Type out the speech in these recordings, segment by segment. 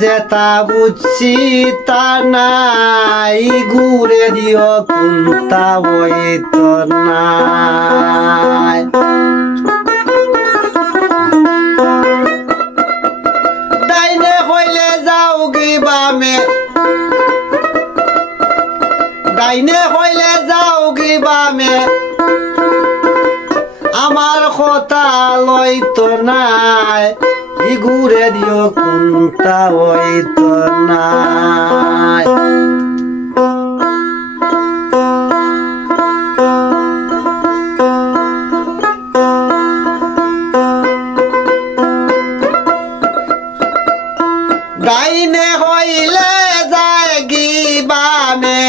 যেটা বুঝছি তা নাই ঘুরে দিও কোনটা হইতো নাই ডাইনে হইলে যাও গি বামে ডাইনে হইলে যাও গি বামে আমার কথা লইতো নাই ই ঘুরে দিও কোনটা হইতো নাই ডাইনে হইলে যায় গি বামে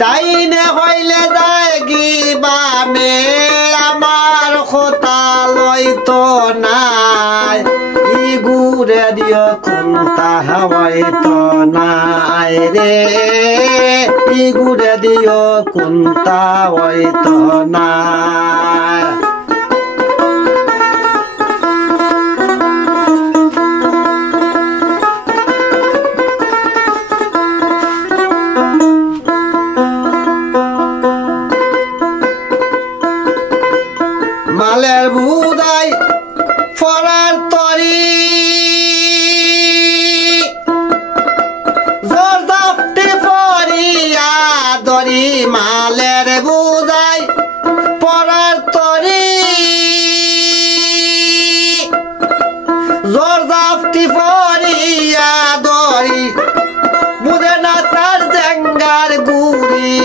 ডাইনে হইলে যায় গি বামে আমার কথা লইতো নাই ই ঘুরে দিও কোনটা হইতো নাই রে ই ঘুরে দিও কোনটা হইতো নাই মালের বুদাই ফরার তরি জর্দাফতে ফরিয়া দরি মালের বুদাই ফরার তরি জর্দাফতে ফরিয়া দরি বুঝে না তার জেঙ্গার গুড়ি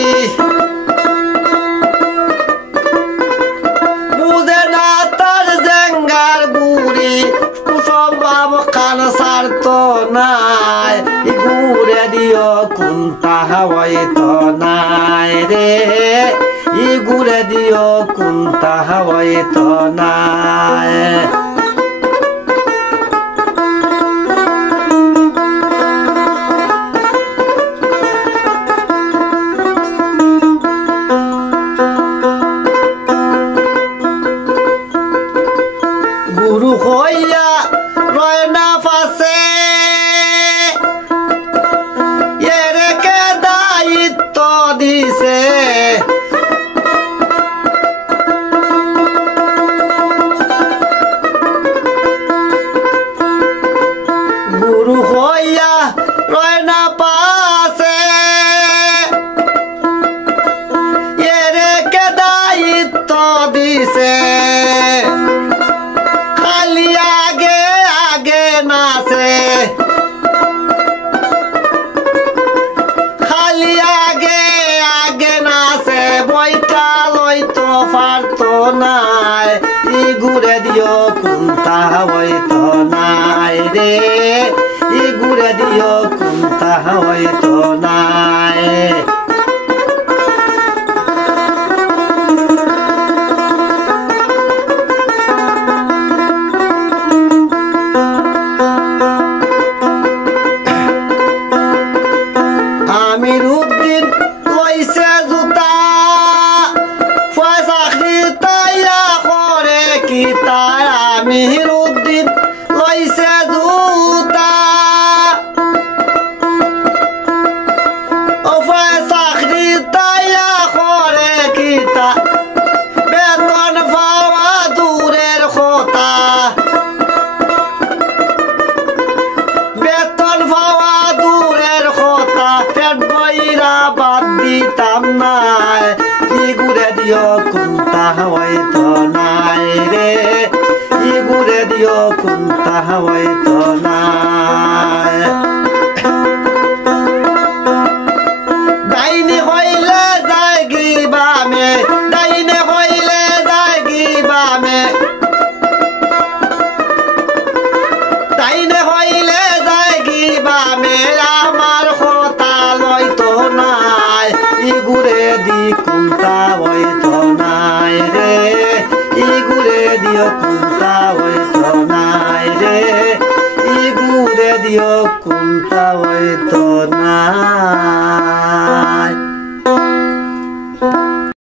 নাই ঘুরে দিও কোনটা হইতো নাই রে ই ঘুরে দিও কোনটা হইতো নাই গুরু হইয়া রয় না ফাসে এরে কে দায়িত্ব দিছে গুরু হইয়া রয় না পাশে এরে কে দায়িত্ব দিছে খালি আগে আগে নাচে খালি আগে আগে নাচে বইটা লইতো পারতো নাই ই ঘুরে দিও কোনটা হইতো নাই রে ই ঘুরে দিও কোনটা হইতো নাই আমির উদ্দিন লইছে জুতা পয়সা খিতাইয়া করে কি তাই আমির উদ্দিন লইছে জুতা পয়সা খিতাইয়া করে কি তা বেতন পাওয়া দূরের কথা বেতন পাওয়া দূরের কথা পেট বইরা বাদ দিতাম নাই ই ঘুরে দিও কোনটা হইতো নাই রে ই ঘুরে দিও কোনটা হইতো